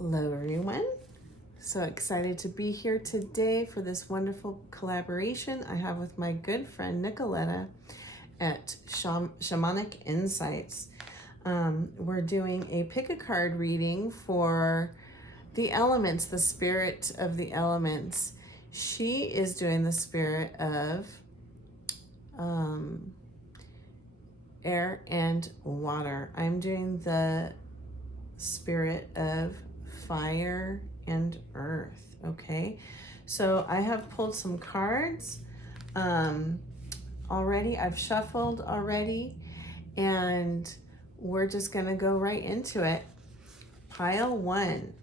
Hello everyone. So excited to be here today for this wonderful collaboration I have with my good friend Nicoletta at Shamanic Insights. We're doing a pick a card reading for the elements, the spirit of the elements. She is doing the spirit of air and water. I'm doing the spirit of fire and earth. Okay, so I have pulled some cards already. I've shuffled already, and we're just gonna go right into it. Pile one,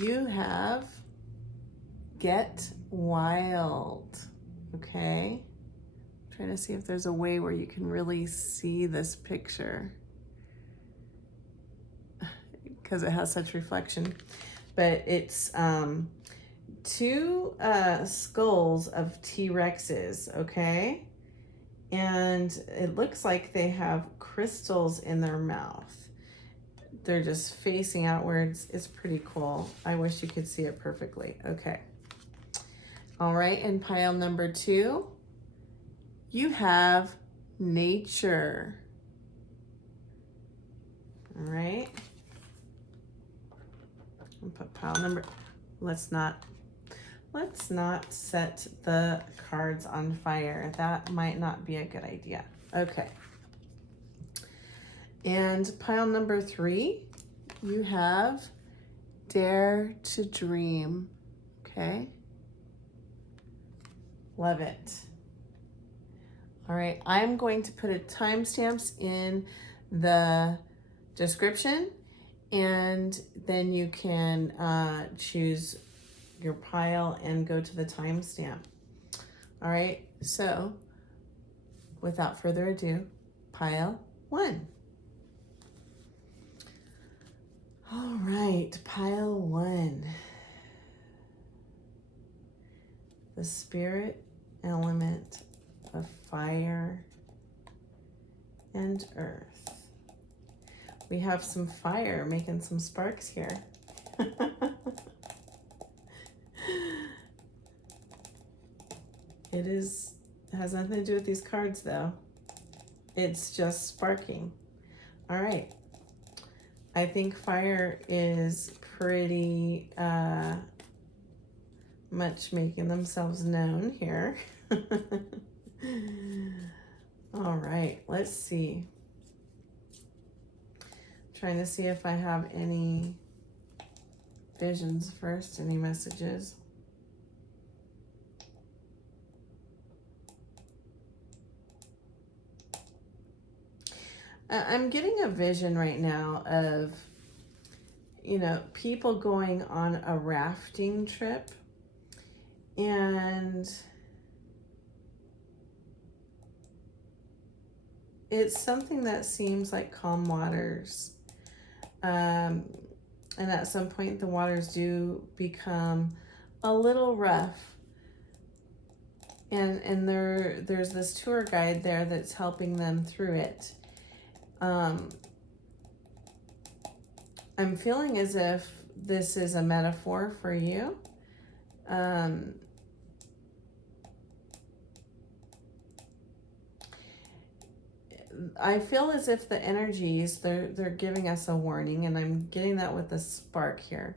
you have get wild. Okay, I'm trying to see if there's a way where you can really see this picture because it has such reflection, but it's two skulls of T-Rexes, okay? And it looks like they have crystals in their mouth. They're just facing outwards. It's pretty cool. I wish you could see it perfectly. Okay. All right, in pile number two, you have nature. All right. Put pile number, let's not set the cards on fire. That might not be a good idea. Okay. And pile number three, you have dare to dream. Okay. Love it. All right, I'm going to put a timestamps in the description, and then you can choose your pile and go to the timestamp. All right, so without further ado, pile one. All right, pile one. The spirit element of fire and earth. We have some fire making some sparks here. It has nothing to do with these cards though. It's just sparking. All right. I think fire is pretty much making themselves known here. All right, let's see. Trying to see if I have any visions first, any messages. I'm getting a vision right now of, people going on a rafting trip, and it's something that seems like calm waters. And at some point the waters do become a little rough. And there's this tour guide there that's helping them through it. I'm feeling as if this is a metaphor for you. I feel as if the energies, they're giving us a warning, and I'm getting that with the spark here,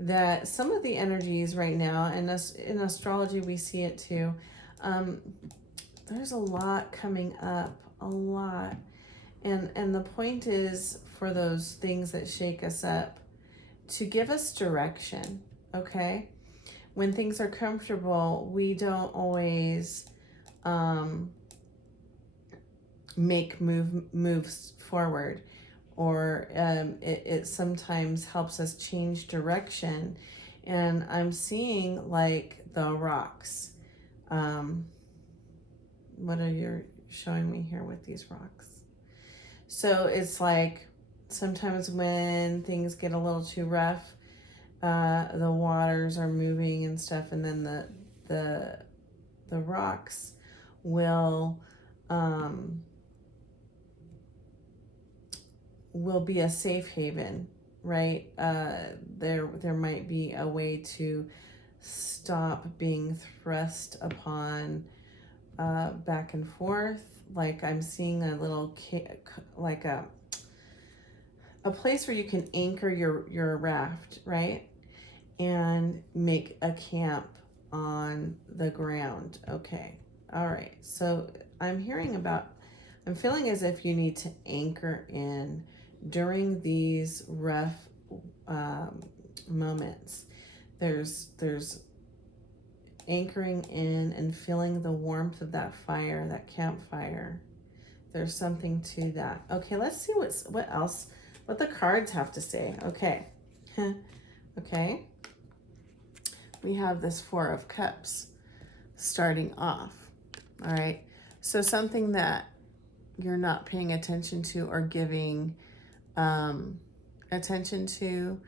that some of the energies right now, and in astrology we see it too, there's a lot coming up, a lot. And the point is for those things that shake us up to give us direction, okay? When things are comfortable, we don't always make moves forward, or it sometimes helps us change direction. And I'm seeing like the rocks. What are you showing me here with these rocks? So it's like sometimes when things get a little too rough, the waters are moving and stuff, and then the rocks will be a safe haven right? There might be a way to stop being thrust upon back and forth. Like I'm seeing a little like a place where you can anchor your raft, right? And make a camp on the ground. Okay. All right. So I'm feeling as if you need to anchor in during these rough moments. There's anchoring in and feeling the warmth of that fire, that campfire. There's something to that. Okay, let's see what the cards have to say. Okay. Okay. We have this Four of Cups starting off. All right. So something that you're not paying attention to or giving attention to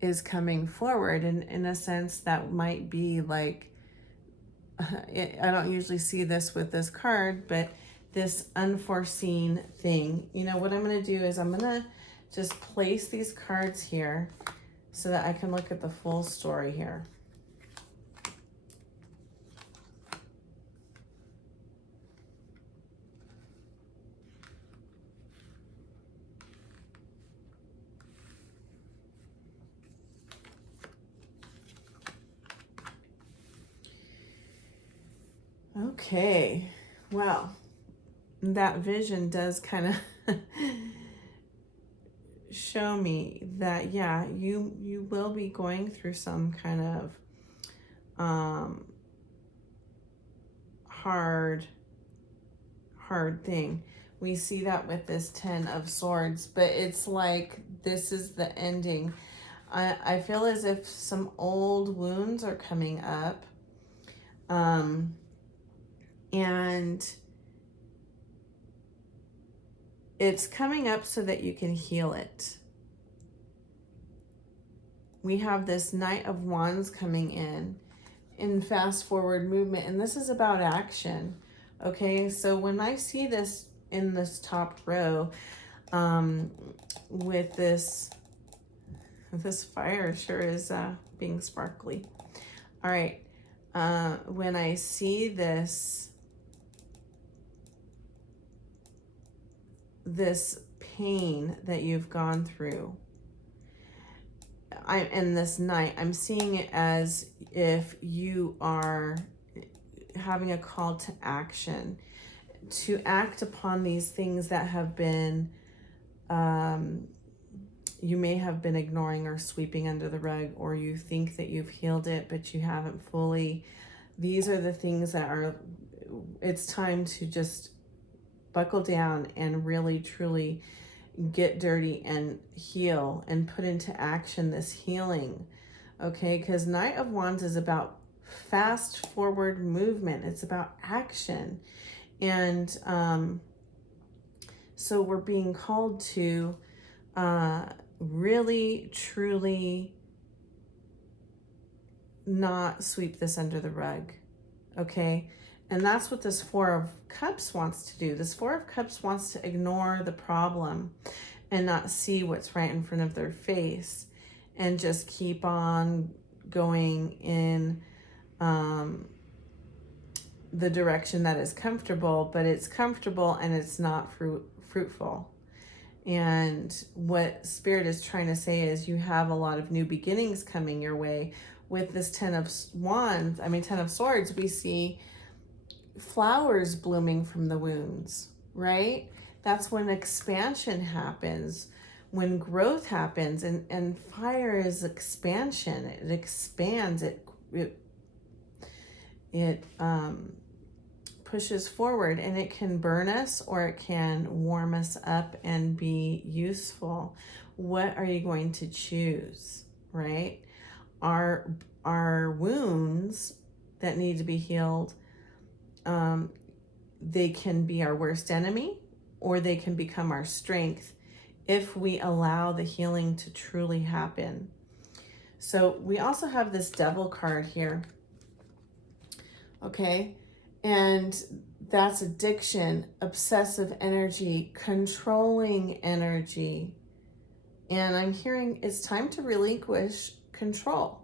is coming forward. And in a sense, that might be like, I don't usually see this with this card, but this unforeseen thing. You know, what I'm going to do is I'm going to just place these cards here so that I can look at the full story here. Okay, well, that vision does kind of show me that, yeah, you will be going through some kind of hard thing. We see that with this 10 of Swords, but it's like this is the ending. I feel as if some old wounds are coming up. And it's coming up so that you can heal it. We have this Knight of Wands coming in fast forward movement, and this is about action. Okay, so when I see this in this top row, with this fire sure is being sparkly. All right, when I see this pain that you've gone through, in this night, I'm seeing it as if you are having a call to action, to act upon these things that have been, you may have been ignoring or sweeping under the rug, or you think that you've healed it, but you haven't fully. These are the things that are, it's time to just buckle down and really, truly get dirty and heal and put into action this healing. Okay, because Knight of Wands is about fast forward movement. It's about action. And so we're being called to really, truly not sweep this under the rug. Okay, and that's what this Four of Cups wants to do. This Four of Cups wants to ignore the problem and not see what's right in front of their face and just keep on going in the direction that is comfortable, but it's comfortable and it's not fruitful. And what Spirit is trying to say is you have a lot of new beginnings coming your way. With this 10 of Swords, we see flowers blooming from the wounds, right? That's when expansion happens, when growth happens, and fire is expansion. It expands, it pushes forward, and it can burn us or it can warm us up and be useful. What are you going to choose, right? Our wounds that need to be healed, they can be our worst enemy, or they can become our strength if we allow the healing to truly happen. So we also have this Devil card here. Okay, and that's addiction, obsessive energy, controlling energy. And I'm hearing it's time to relinquish control.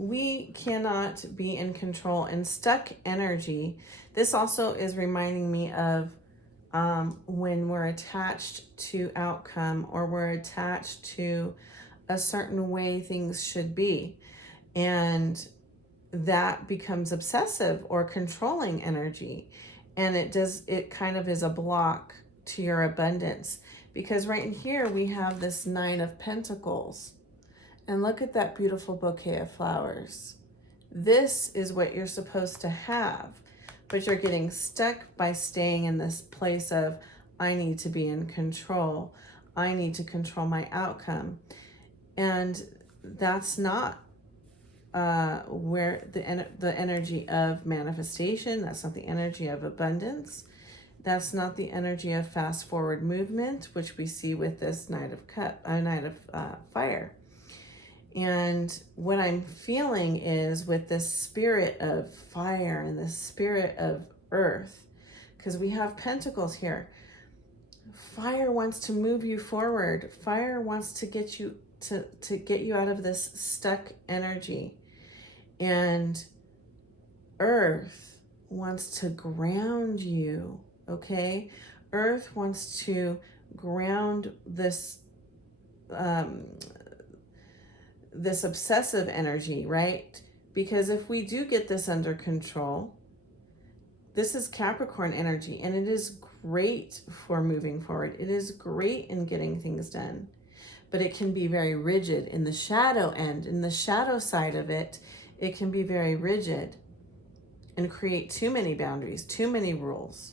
We cannot be in control, and stuck energy. This also is reminding me of when we're attached to outcome, or we're attached to a certain way things should be. And that becomes obsessive or controlling energy. And it kind of is a block to your abundance. Because right in here we have this 9 of Pentacles. And look at that beautiful bouquet of flowers. This is what you're supposed to have, but you're getting stuck by staying in this place of, I need to be in control. I need to control my outcome. And that's not where the energy of manifestation, that's not the energy of abundance. That's not the energy of fast forward movement, which we see with this Knight of Fire. And what I'm feeling is with this spirit of fire and this spirit of earth, because we have pentacles here. Fire wants to move you forward. Fire wants to get you to get you out of this stuck energy. And earth wants to ground you, okay? Earth wants to ground this this obsessive energy, right? Because if we do get this under control, this is Capricorn energy, and it is great for moving forward. It is great in getting things done, but it can be very rigid in the shadow end. In the shadow side of it, it can be very rigid and create too many boundaries, too many rules.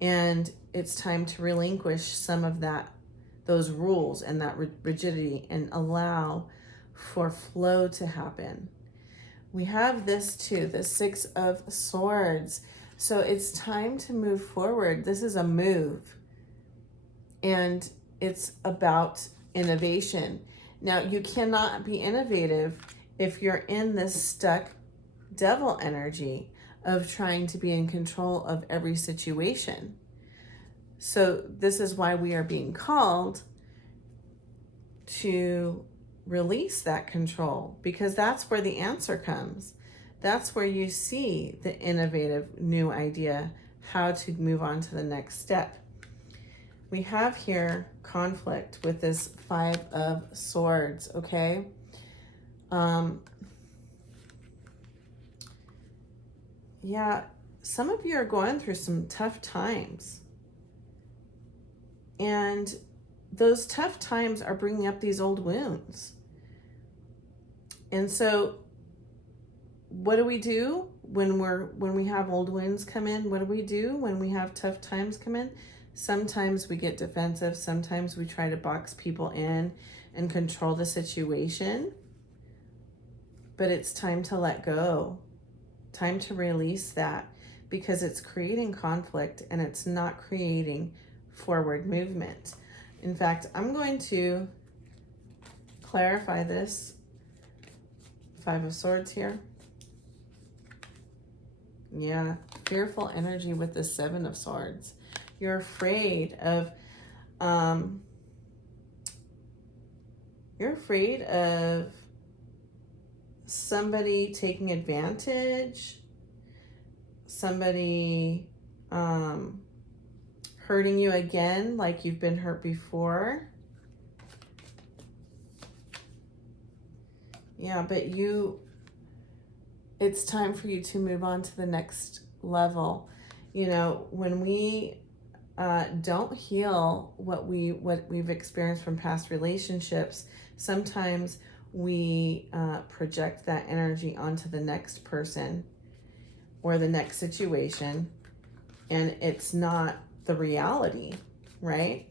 And it's time to relinquish some of those rules and that rigidity, and allow for flow to happen. We have this too, the 6 of Swords. So it's time to move forward. This is a move, and it's about innovation. Now, you cannot be innovative if you're in this stuck devil energy of trying to be in control of every situation. So this is why we are being called to release that control, because that's where the answer comes. That's where you see the innovative new idea, how to move on to the next step. We have here conflict with this 5 of Swords, okay? Yeah, some of you are going through some tough times. And those tough times are bringing up these old wounds. And so what do we do when we have old wounds come in? What do we do when we have tough times come in? Sometimes we get defensive. Sometimes we try to box people in and control the situation. But it's time to let go. Time to release that, because it's creating conflict and it's not creating forward movement. In fact, I'm going to clarify this 5 of Swords here. Yeah, fearful energy with the 7 of Swords. You're afraid of somebody taking advantage, somebody hurting you again like you've been hurt before. Yeah, but it's time for you to move on to the next level. You know, when we don't heal what we've experienced from past relationships, sometimes we project that energy onto the next person or the next situation, and it's not the reality, right?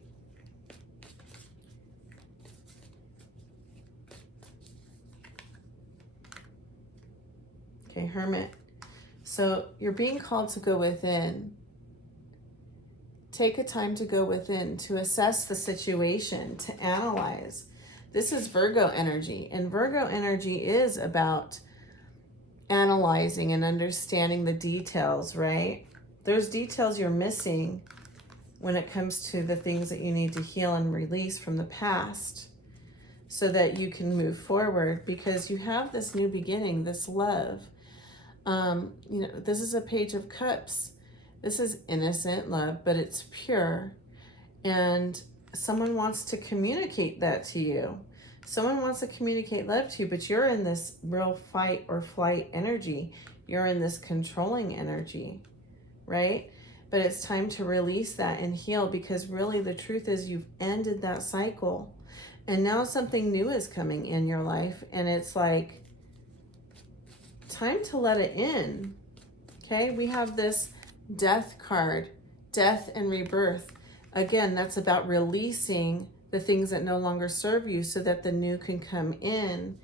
Okay, Hermit. So you're being called to go within. Take a time to go within, to assess the situation, to analyze. This is Virgo energy, and Virgo energy is about analyzing and understanding the details, right? there's details you're missing when it comes to the things that you need to heal and release from the past so that you can move forward, because you have this new beginning, this love. You know, this is a Page of Cups. This is innocent love, but it's pure. And someone wants to communicate that to you. Someone wants to communicate love to you, but you're in this real fight or flight energy. You're in this controlling energy, right? But it's time to release that and heal, because really the truth is you've ended that cycle. And now something new is coming in your life, and it's like time to let it in. Okay, we have this Death card, death and rebirth. Again, that's about releasing the things that no longer serve you so that the new can come in.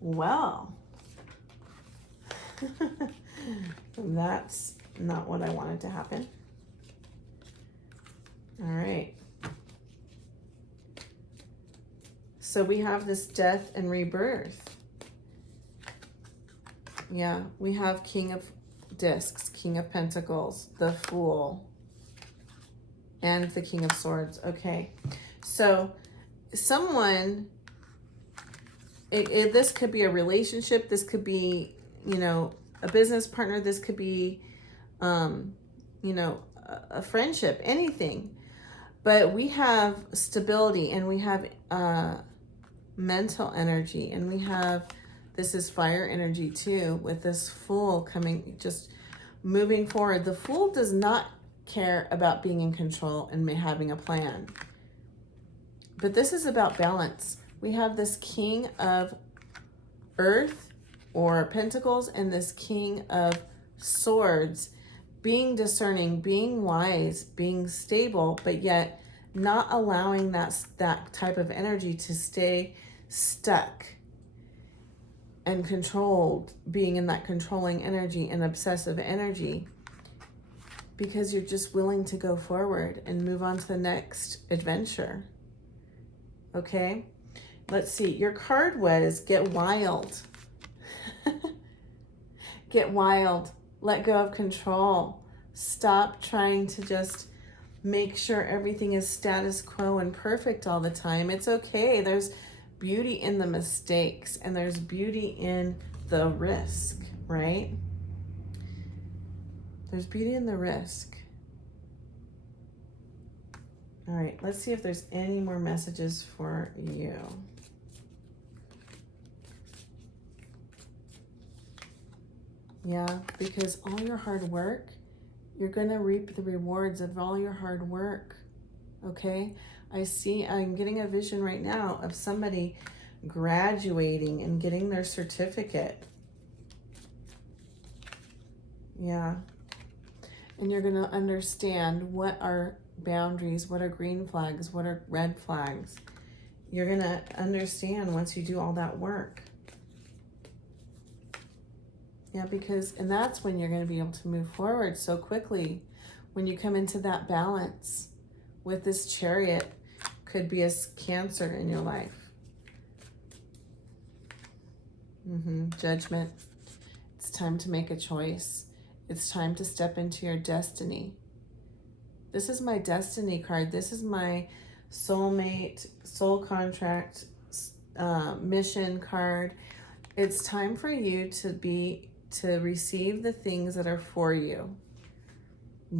Well, that's not what I wanted to happen. All right. So we have this death and rebirth. Yeah, we have King of Discs, King of Pentacles, the Fool, and the King of Swords. Okay, so someone, this could be a relationship, this could be, you know, a business partner, this could be, you know, a friendship, anything. But we have stability, and we have mental energy, and we have, this is fire energy too, with this Fool coming, just moving forward. The Fool does not care about being in control and having a plan. But this is about balance. We have this King of Earth or Pentacles and this King of Swords, being discerning, being wise, being stable, but yet not allowing that type of energy to stay stuck and controlled, being in that controlling energy and obsessive energy, because you're just willing to go forward and move on to the next adventure. Okay, let's see. Your card was Get Wild. Get wild. Let go of control. Stop trying to just make sure everything is status quo and perfect all the time. It's okay. There's beauty in the mistakes, and there's beauty in the risk, right? There's beauty in the risk. All right, let's see if there's any more messages for you. Yeah, because all your hard work, you're going to reap the rewards of all your hard work. Okay? I'm getting a vision right now of somebody graduating and getting their certificate. Yeah. And you're going to understand what are boundaries, what are green flags, what are red flags. You're going to understand once you do all that work. Yeah, and that's when you're going to be able to move forward so quickly, when you come into that balance with this Chariot. Could be a Cancer in your life. Judgment. It's time to make a choice. It's time to step into your destiny. This is my destiny card. This is my soulmate, soul contract, mission card. It's time for you to receive the things that are for you.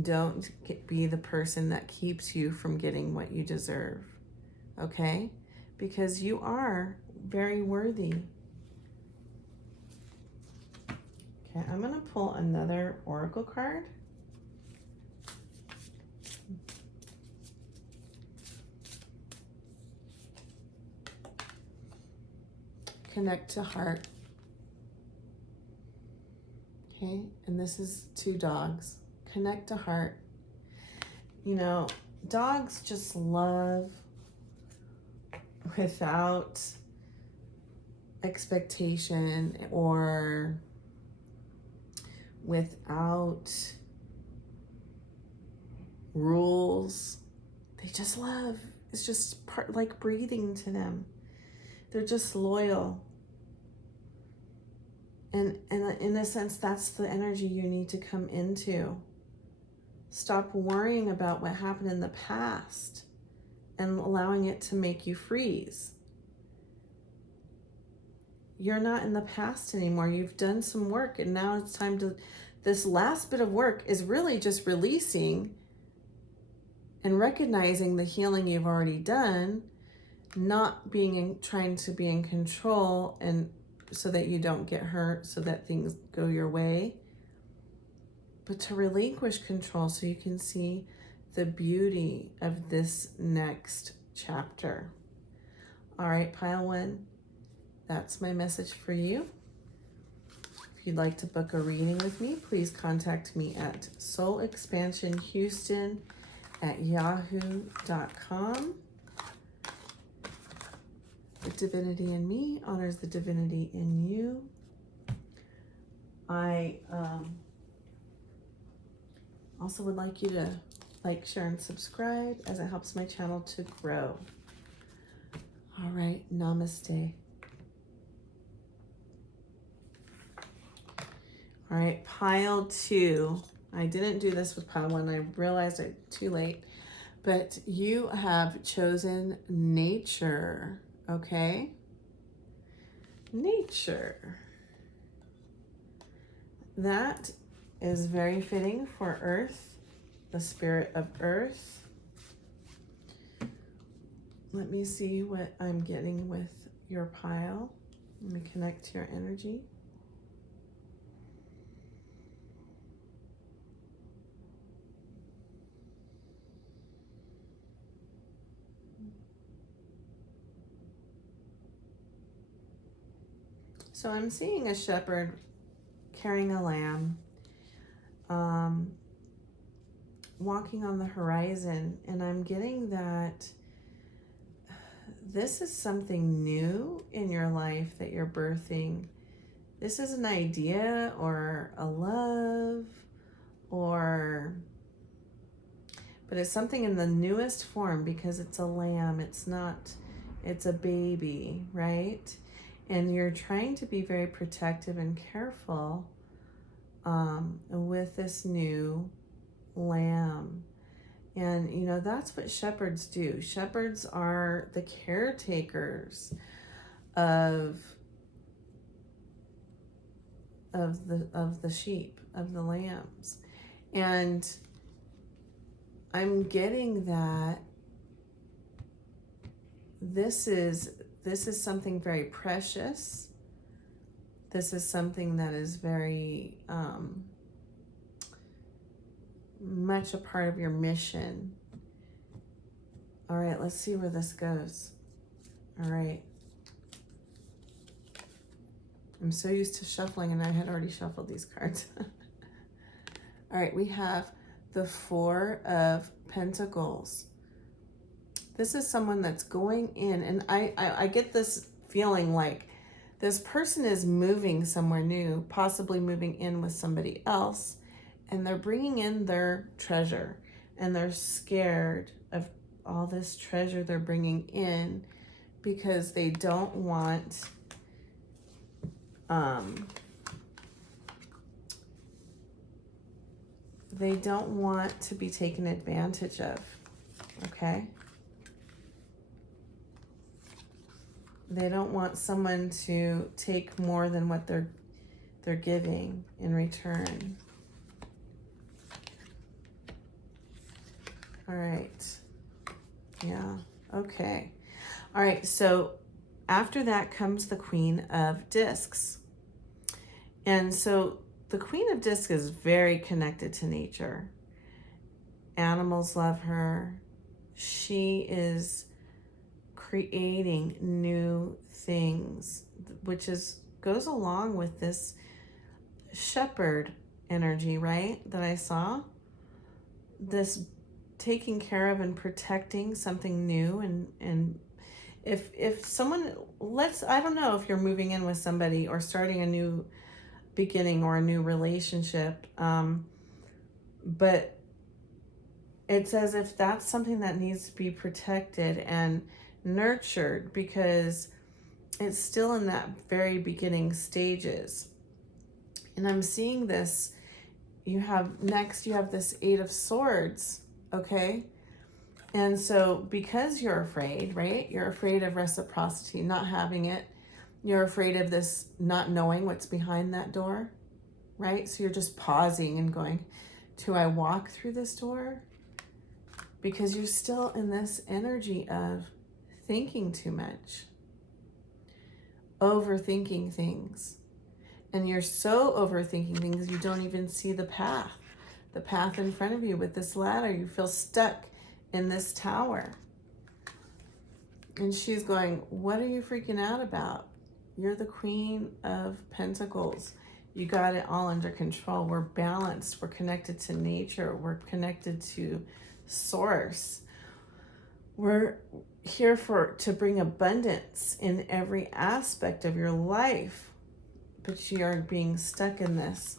Don't be the person that keeps you from getting what you deserve. Okay? Because you are very worthy. Okay, I'm going to pull another oracle card. Connect to heart. Okay, and this is 2 dogs. Connect to heart. You know, dogs just love without expectation or without rules. They just love. It's just like breathing to them. They're just loyal. And in a sense, that's the energy you need to come into. Stop worrying about what happened in the past and allowing it to make you freeze. You're not in the past anymore. You've done some work, and now it's time to, this last bit of work is really just releasing and recognizing the healing you've already done, not trying to be in control and so that you don't get hurt, so that things go your way, but to relinquish control so you can see the beauty of this next chapter. All right, pile one, that's my message for you. If you'd like to book a reading with me, please contact me at soulexpansionhouston@yahoo.com. The divinity in me honors the divinity in you. I also would like you to like, share, and subscribe as it helps my channel to grow. All right, namaste. All right, pile two. I didn't do this with pile one. I realized it too late, but you have chosen nature, okay? Nature. That is very fitting for Earth, the spirit of Earth. Let me see what I'm getting with your pile. Let me connect to your energy. So I'm seeing a shepherd carrying a lamb, walking on the horizon, and I'm getting that this is something new in your life that you're birthing. This is an idea or a love but it's something in the newest form because it's a lamb. It's a baby, right? And you're trying to be very protective and careful with this new lamb. And, you know, that's what shepherds do. Shepherds are the caretakers of the sheep, of the lambs. And I'm getting that this is something very precious. This is something that is very much a part of your mission. All right, let's see where this goes. All right. I'm so used to shuffling, and I had already shuffled these cards. All right, we have the Four of Pentacles. This is someone that's going in, and I get this feeling like this person is moving somewhere new, possibly moving in with somebody else, and they're bringing in their treasure, and they're scared of all this treasure they're bringing in because they don't want to be taken advantage of, okay? They don't want someone to take more than what they're giving in return. All right. Yeah, okay. All right, so after that comes the Queen of Discs. And so the Queen of Discs is very connected to nature. Animals love her. She is creating new things, which goes along with this shepherd energy, right? That I saw. This taking care of and protecting something new, and if someone, I don't know if you're moving in with somebody or starting a new beginning or a new relationship, but it's as if that's something that needs to be protected and nurtured because it's still in that very beginning stages. And I'm seeing this, you have this 8 of Swords, okay? And so because you're afraid, right? You're afraid of reciprocity, not having it. You're afraid of this not knowing what's behind that door, right? So you're just pausing and going, do I walk through this door? Because you're still in this energy of thinking too much, overthinking things. And you're so overthinking things, you don't even see the path in front of you with this ladder. You feel stuck in this tower. And she's going, what are you freaking out about? You're the Queen of Pentacles. You got it all under control. We're balanced. We're connected to nature. We're connected to source. We're here to bring abundance in every aspect of your life. But you are being stuck in this.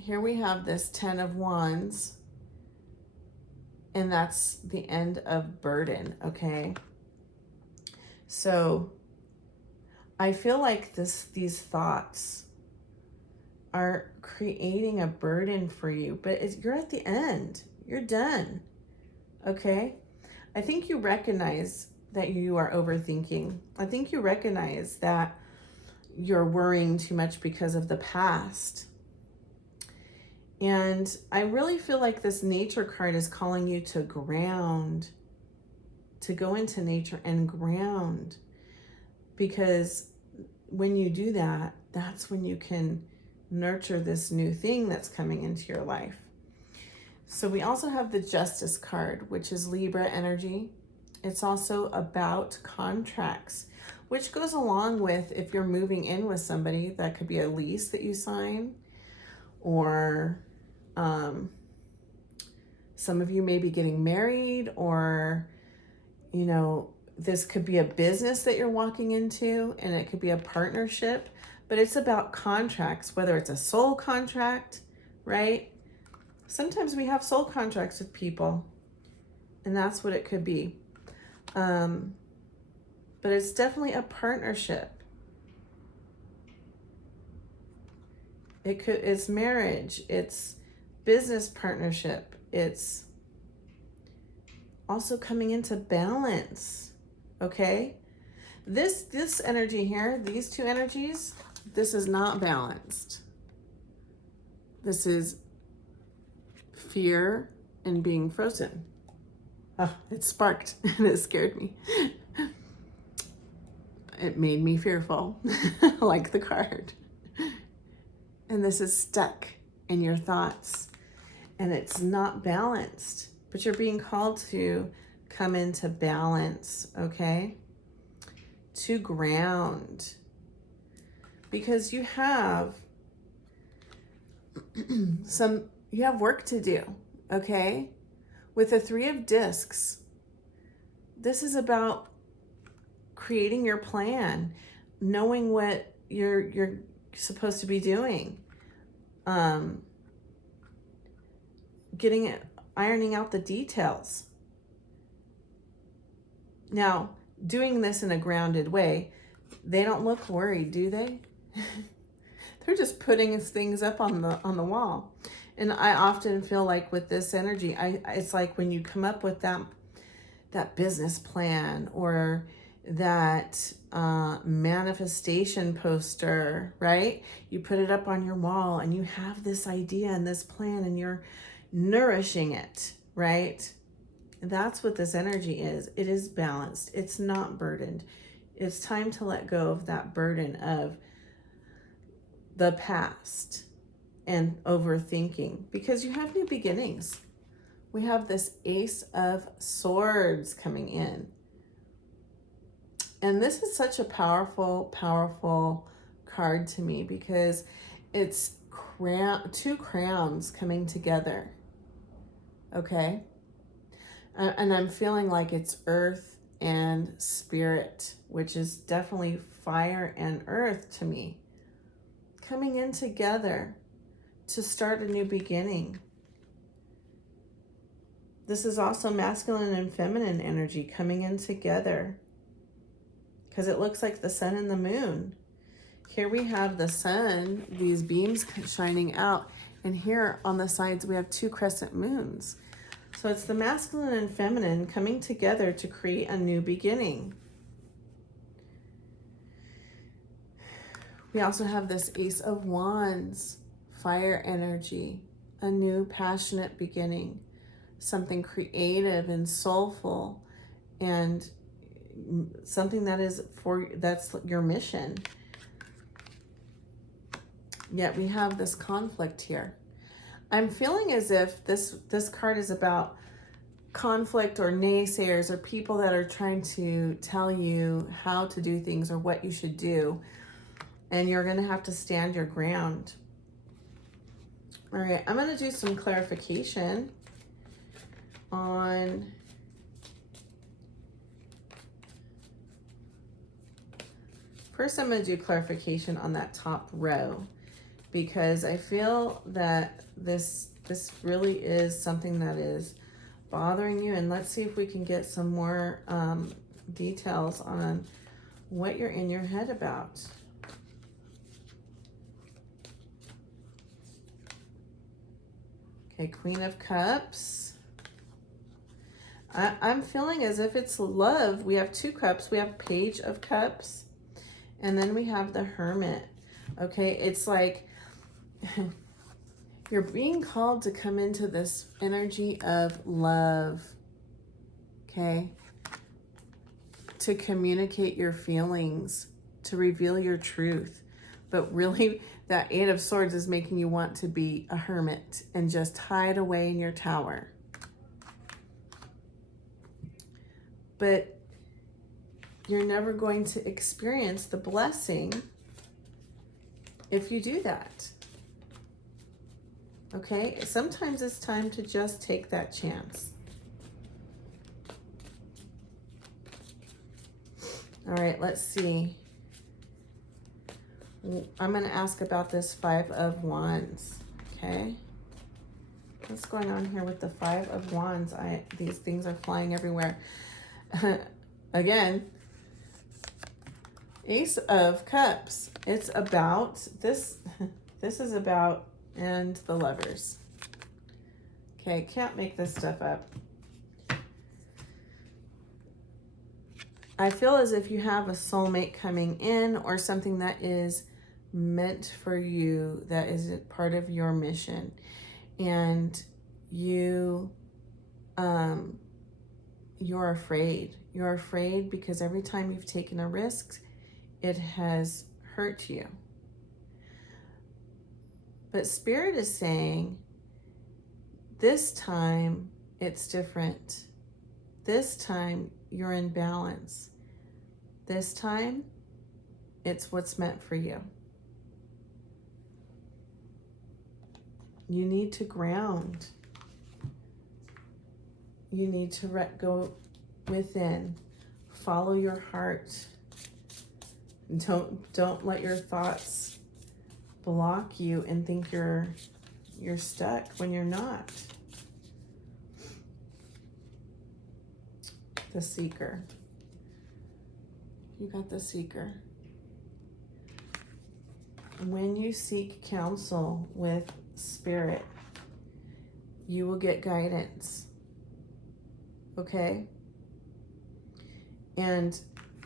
Here we have this 10 of Wands. And that's the end of burden, okay? So I feel like these thoughts are creating a burden for you, but you're at the end. You're done, okay? I think you recognize that you are overthinking. I think you recognize that you're worrying too much because of the past. And I really feel like this nature card is calling you to ground, to go into nature and ground. Because when you do that, that's when you can nurture this new thing that's coming into your life. So we also have the Justice card, which is Libra energy. It's also about contracts, which goes along with if you're moving in with somebody, that could be a lease that you sign, or some of you may be getting married, or, you know, this could be a business that you're walking into, and it could be a partnership, but it's about contracts, whether it's a soul contract, right? Sometimes we have soul contracts with people, and that's what it could be. But it's definitely a partnership. It's marriage, it's business partnership, it's also coming into balance, okay? This energy here, these two energies, this is not balanced. This is fear and being frozen. Oh, it sparked and it scared me. It made me fearful, like the card. And this is stuck in your thoughts, and it's not balanced, but you're being called to come into balance, okay? To ground, because you have you have work to do, okay? With the 3 of Discs, this is about creating your plan, knowing what you're supposed to be doing, ironing out the details. Now, doing this in a grounded way, they don't look worried, do they? They're just putting things up on the wall. And I often feel like with this energy, it's like when you come up with that business plan, or that manifestation poster, right? You put it up on your wall and you have this idea and this plan and you're nourishing it, right? That's what this energy is. It is balanced. It's not burdened. It's time to let go of that burden of the past and overthinking, because you have new beginnings. We have this Ace of Swords coming in. And this is such a powerful, powerful card to me, because it's two crowns coming together, okay? And I'm feeling like it's earth and spirit, which is definitely fire and earth to me, coming in together to start a new beginning. This is also masculine and feminine energy coming in together, because it looks like the sun and the moon. Here we have the sun, these beams shining out. And here on the sides, we have 2 crescent moons. So it's the masculine and feminine coming together to create a new beginning. We also have this Ace of Wands, fire energy, a new passionate beginning, something creative and soulful, and something that is that's your mission. Yet we have this conflict here. I'm feeling as if this card is about conflict or naysayers or people that are trying to tell you how to do things or what you should do. And you're going to have to stand your ground. All right, I'm going to do some clarification on first. I'm going to do clarification on that top row, because I feel that this really is something that is bothering you. And let's see if we can get some more details on what you're in your head about. Okay, Queen of Cups. I'm feeling as if it's love. We have 2 cups. We have Page of Cups. And then we have the Hermit. Okay, it's like you're being called to come into this energy of love. Okay? To communicate your feelings, to reveal your truth. But really, that 8 of Swords is making you want to be a hermit and just hide away in your tower. But you're never going to experience the blessing if you do that. Okay? Sometimes it's time to just take that chance. All right, let's see. I'm going to ask about this 5 of Wands, okay? What's going on here with the 5 of Wands? These things are flying everywhere. Again, Ace of Cups. It's about this. This is about and the Lovers. Okay, can't make this stuff up. I feel as if you have a soulmate coming in or something that is meant for you, that is part of your mission. And you're afraid. You're afraid because every time you've taken a risk, it has hurt you. But Spirit is saying, this time it's different. This time you're in balance. This time it's what's meant for you. You need to ground. You need to go within. Follow your heart. Don't let your thoughts block you and think you're stuck when you're not. The Seeker. You got the Seeker. When you seek counsel with Spirit, you will get guidance. Okay? And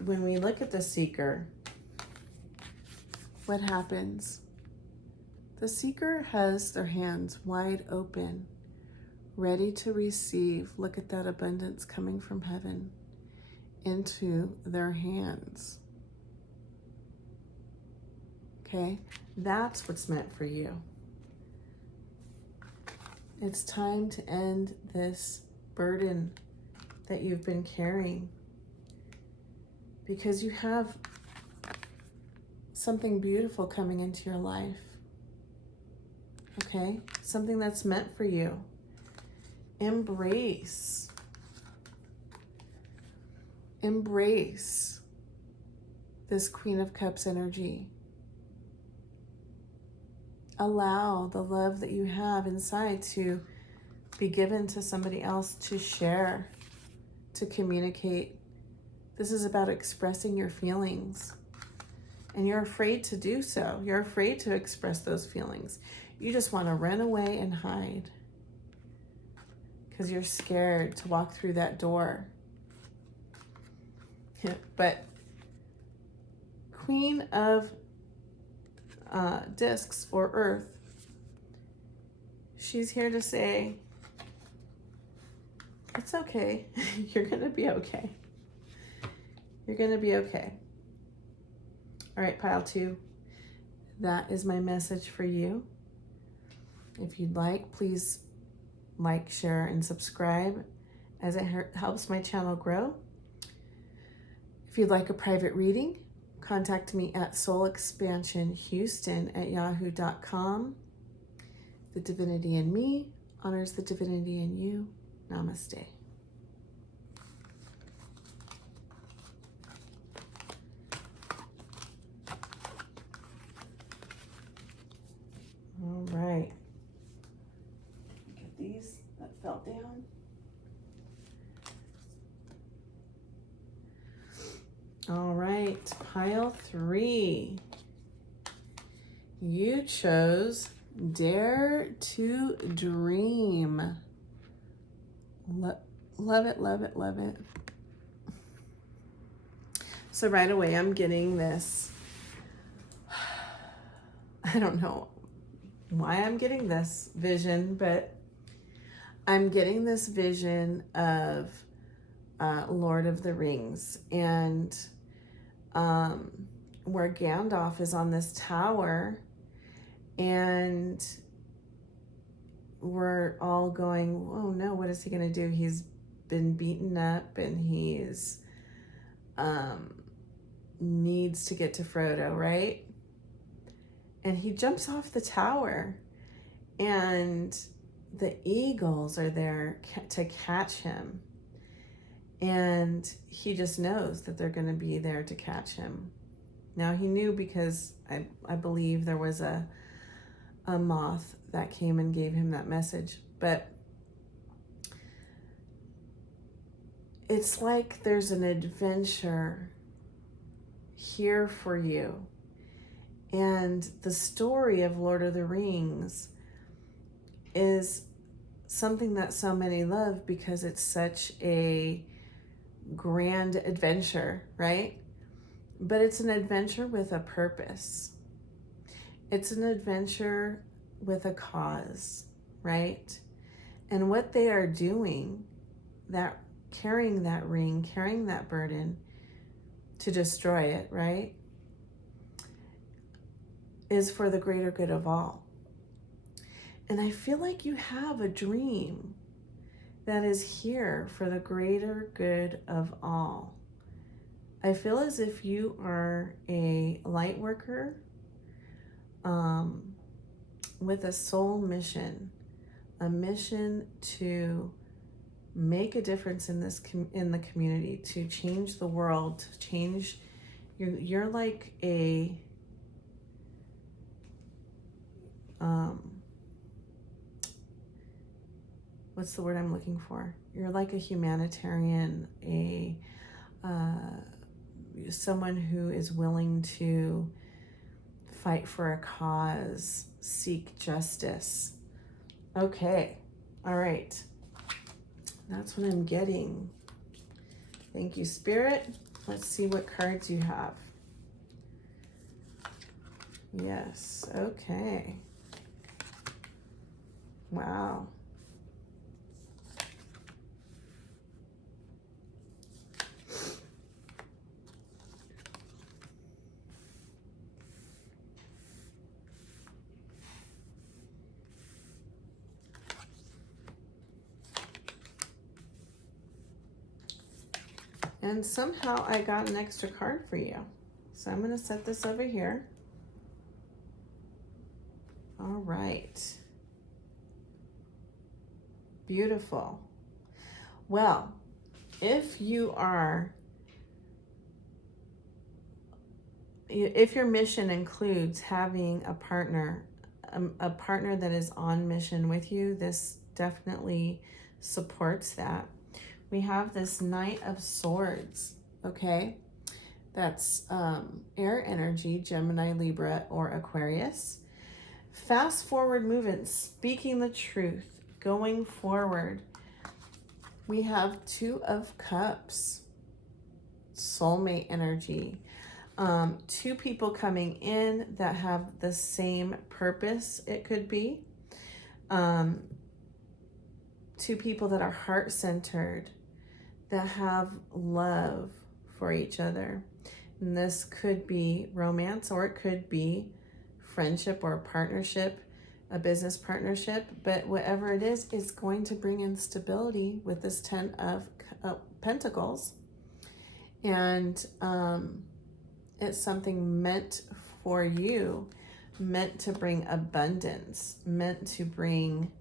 when we look at the Seeker, what happens? The Seeker has their hands wide open, ready to receive. Look at that abundance coming from heaven into their hands. Okay? That's what's meant for you. It's time to end this burden that you've been carrying, because you have something beautiful coming into your life. Okay? Something that's meant for you. Embrace. Embrace this Queen of Cups energy. Allow the love that you have inside to be given to somebody else to share, to communicate. This is about expressing your feelings. And you're afraid to do so. You're afraid to express those feelings. You just want to run away and hide because you're scared to walk through that door. But Queen of Discs, or Earth, she's here to say, it's okay. You're going to be okay. You're going to be okay. All right, pile 2. That is my message for you. If you'd like, please like, share, and subscribe as it helps my channel grow. If you'd like a private reading, contact me at Soulexpansionhouston@yahoo.com. The divinity in me honors the divinity in you. Namaste. All right. Get these that fell down. All right, pile 3. You chose Dare to Dream. Love it, love it, love it. So right away, I'm getting this. I don't know why I'm getting this vision, but I'm getting this vision of Lord of the Rings, and where Gandalf is on this tower, and we're all going, oh no, what is he going to do? He's been beaten up, and he's needs to get to Frodo, right? And he jumps off the tower, and the eagles are there to catch him. And he just knows that they're going to be there to catch him. Now, he knew because I believe there was a moth that came and gave him that message. But it's like there's an adventure here for you. And the story of Lord of the Rings is something that so many love because it's such a grand adventure, right? But it's an adventure with a purpose. It's an adventure with a cause, right? And what they are doing, that carrying that ring, carrying that burden to destroy it, right, is for the greater good of all. And I feel like you have a dream that is here for the greater good of all. I feel as if you are a light worker with a soul mission, a mission to make a difference in the community, to change the world, to change. You're like a what's the word I'm looking for? You're like a humanitarian, someone who is willing to fight for a cause, seek justice. Okay, all right. That's what I'm getting. Thank you, Spirit. Let's see what cards you have. Yes, okay. Wow. And somehow I got an extra card for you. So I'm going to set this over here. All right. Beautiful. Well, if your mission includes having a partner that is on mission with you, this definitely supports that. We have this Knight of Swords, okay? That's air energy, Gemini, Libra, or Aquarius. Fast forward movement, speaking the truth, going forward. We have Two of Cups, soulmate energy. Two people coming in that have the same purpose, it could be. Two people that are heart-centered, that have love for each other. And this could be romance, or it could be friendship or a partnership, a business partnership. But whatever it is, it's going to bring in stability with this 10 of Pentacles. And it's something meant for you, meant to bring abundance, meant to bring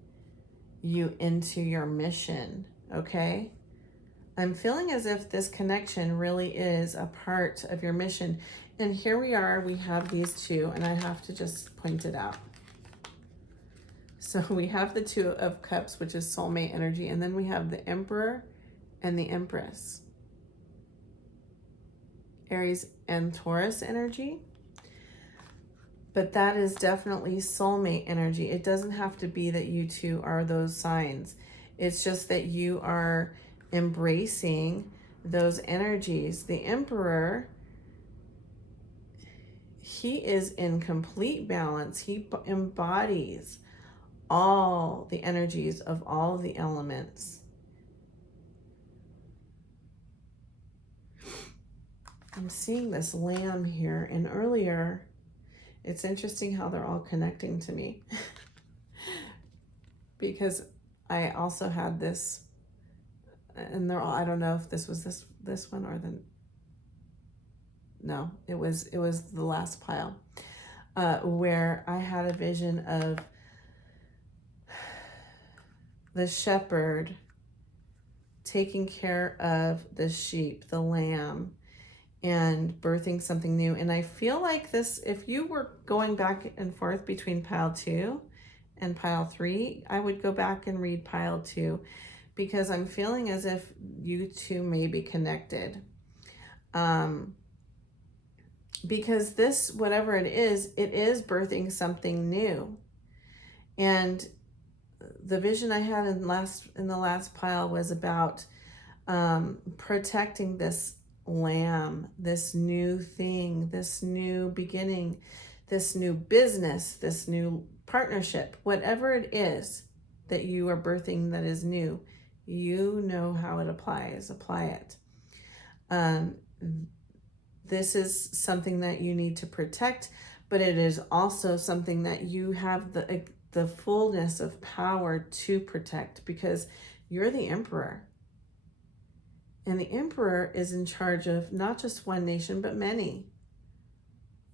you into your mission, okay? I'm feeling as if this connection really is a part of your mission. And here we are, we have these two, and I have to just point it out. So we have the Two of Cups, which is soulmate energy, and then we have the Emperor and the Empress. Aries and Taurus energy. But that is definitely soulmate energy. It doesn't have to be that you two are those signs. It's just that you are embracing those energies. The Emperor, he is in complete balance. He embodies all the energies of all the elements. I'm seeing this lamb here, and earlier, it's interesting how they're all connecting to me because I also had this, and they're all, I don't know if this was this one or the, no, it was the last pile, where I had a vision of the shepherd taking care of the sheep, the lamb, and birthing something new. And I feel like this, if you were going back and forth between pile 2 and pile 3, I would go back and read pile 2, because I'm feeling as if you two may be connected. Because this, whatever it is birthing something new. And the vision I had in the last pile was about protecting this lamb, this new thing, this new beginning, this new business, this new partnership, whatever it is that you are birthing that is new, you know how it applies, apply it. This is something that you need to protect, but it is also something that you have the fullness of power to protect, because you're the emperor. And the emperor is in charge of not just one nation, but many.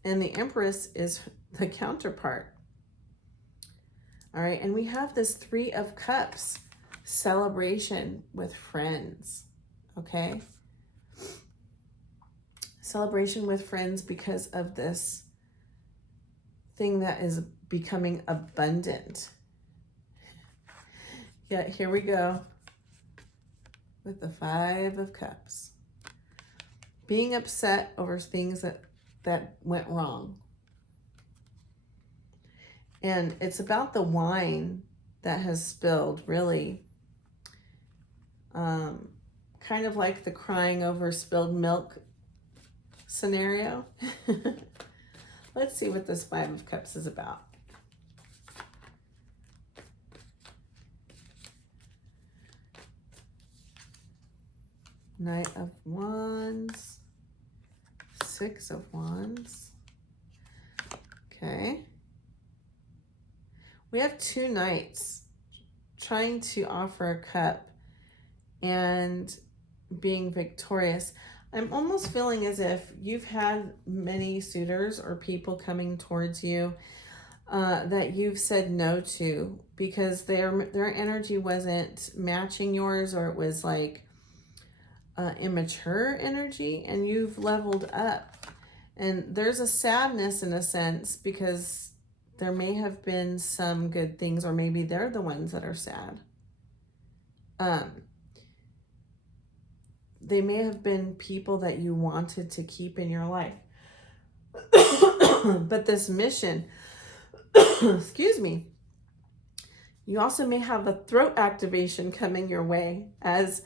And the empress is the counterpart. All right, and we have this Three of Cups, celebration with friends, okay? Celebration with friends because of this thing that is becoming abundant. Yeah, here we go with the Five of Cups. Being upset over things that went wrong. And it's about the wine that has spilled, really. Kind of like the crying over spilled milk scenario. Let's see what this Five of Cups is about. Knight of Wands, Six of Wands. Okay. We have two knights trying to offer a cup and being victorious. I'm almost feeling as if you've had many suitors or people coming towards you that you've said no to because their energy wasn't matching yours, or it was like immature energy, and you've leveled up. And there's a sadness in a sense because there may have been some good things, or maybe they're the ones that are sad. They may have been people that you wanted to keep in your life. But this mission, excuse me, you also may have a throat activation coming your way. As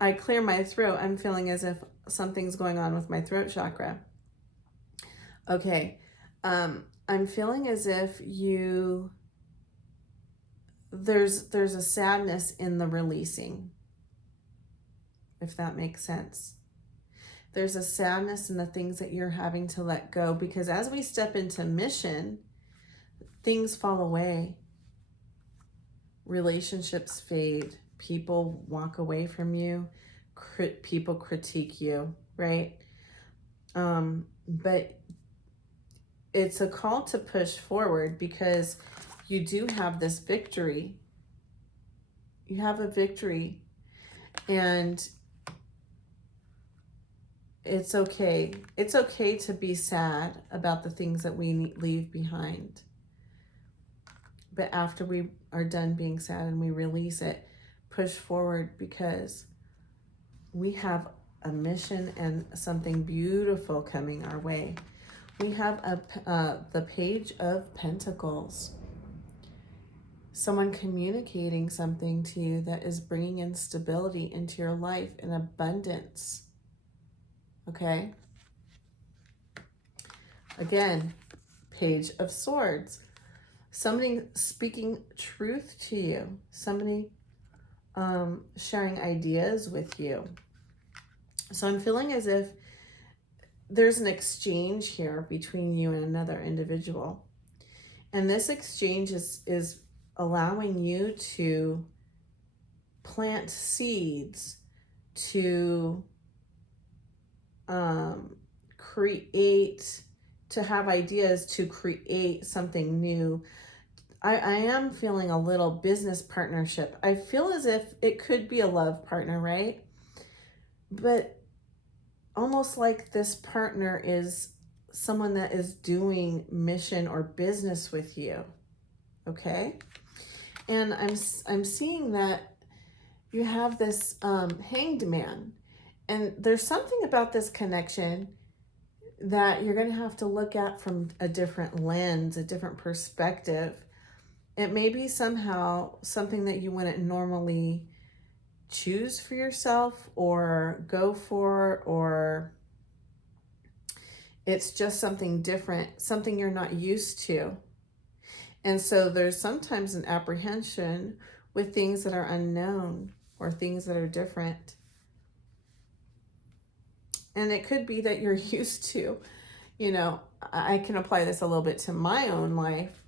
I clear my throat, I'm feeling as if something's going on with my throat chakra. Okay, I'm feeling as if there's a sadness in the releasing, if that makes sense. There's a sadness in the things that you're having to let go, because as we step into mission, things fall away. Relationships fade. People walk away from you. People critique you, right? But it's a call to push forward, because you do have this victory. You have a victory, and it's okay. It's okay to be sad about the things that we leave behind. But after we are done being sad and we release it, push forward, because we have a mission and something beautiful coming our way. We have the Page of Pentacles. Someone communicating something to you that is bringing in stability into your life and abundance. Okay? Again, Page of Swords. Somebody speaking truth to you. Somebody sharing ideas with you. So I'm feeling as if there's an exchange here between you and another individual. And this exchange is allowing you to plant seeds, to create, to have ideas to create something new. I am feeling a little business partnership. I feel as if it could be a love partner, right? But almost like this partner is someone that is doing mission or business with you. Okay? And I'm seeing that you have this hanged man. And there's something about this connection that you're going to have to look at from a different lens, a different perspective. It may be somehow something that you wouldn't normally choose for yourself or go for, or it's just something different, something you're not used to. And so there's sometimes an apprehension with things that are unknown or things that are different. And it could be that you're used to, I can apply this a little bit to my own life,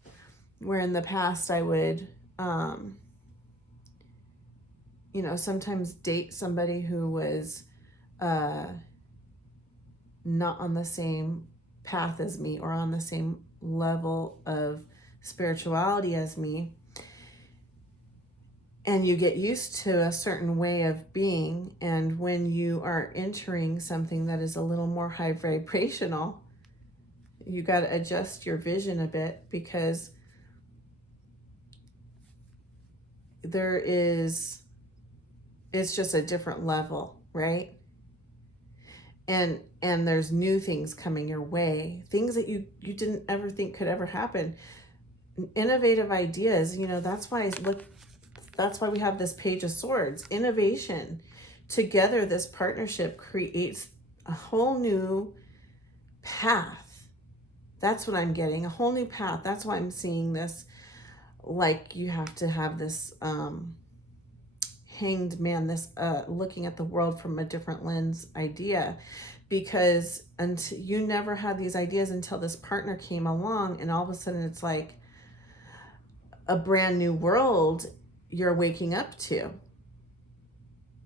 where in the past I would, sometimes date somebody who was not on the same path as me or on the same level of spirituality as me. And you get used to a certain way of being. And when you are entering something that is a little more high vibrational, you got to adjust your vision a bit, because it's just a different level, right? And there's new things coming your way, things that you didn't ever think could ever happen. Innovative ideas, that's why we have this Page of Swords. Innovation. Together, this partnership creates a whole new path. That's what I'm getting, a whole new path. That's why I'm seeing this, like you have to have this hanged man, this looking at the world from a different lens idea, because until you never had these ideas until this partner came along, and all of a sudden it's like a brand new world you're waking up to.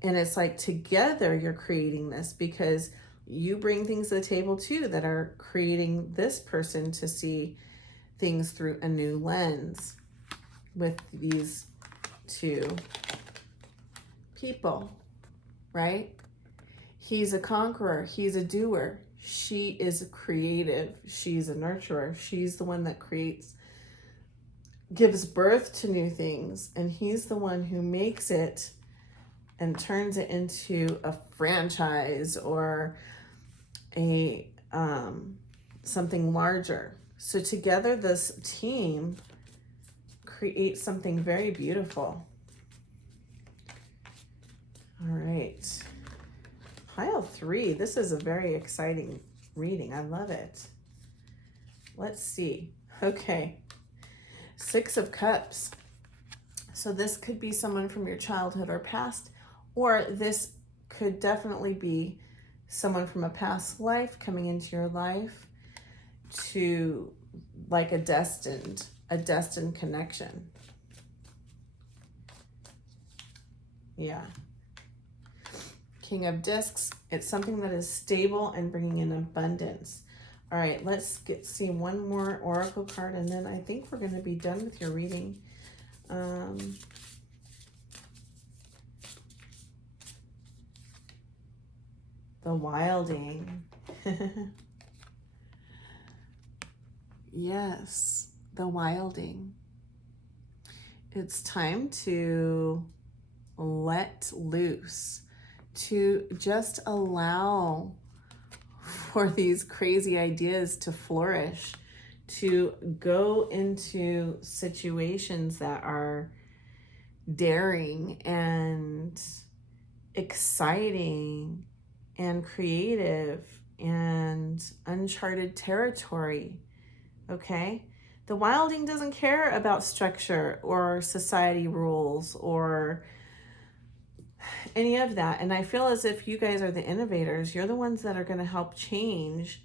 And it's like together you're creating this, because you bring things to the table too that are creating this person to see things through a new lens with these two people, right? He's a conqueror. He's a doer. She is creative. She's a nurturer. She's the one that creates, gives birth to new things. And he's the one who makes it and turns it into a franchise or a something larger. So together this team creates something very beautiful. All right. Pile 3. This is a very exciting reading. I love it. Let's see. Okay. 6 of Cups. So this could be someone from your childhood or past, or this could definitely be someone from a past life coming into your life to like a destined connection. Yeah. King of Discs. It's something that is stable and bringing in abundance. All right, let's see one more oracle card, and then I think we're going to be done with your reading. The Wilding. Yes, the Wilding. It's time to let loose, to just allow for these crazy ideas to flourish, to go into situations that are daring and exciting and creative and uncharted territory. Okay? The Wilding doesn't care about structure or society rules or any of that. And I feel as if you guys are the innovators. You're the ones that are going to help change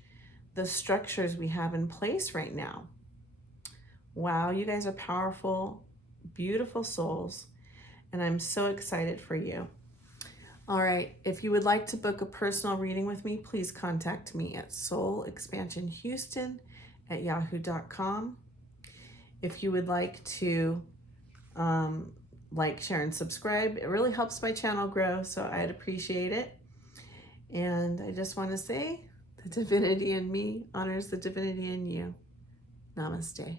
the structures we have in place right now. Wow, you guys are powerful, beautiful souls, and I'm so excited for you. All right, if you would like to book a personal reading with me, please contact me at soulexpansionhouston@yahoo.com. If you would like to like, share, and subscribe, it really helps my channel grow, so I'd appreciate it. And I just want to say, the divinity in me honors the divinity in you. Namaste.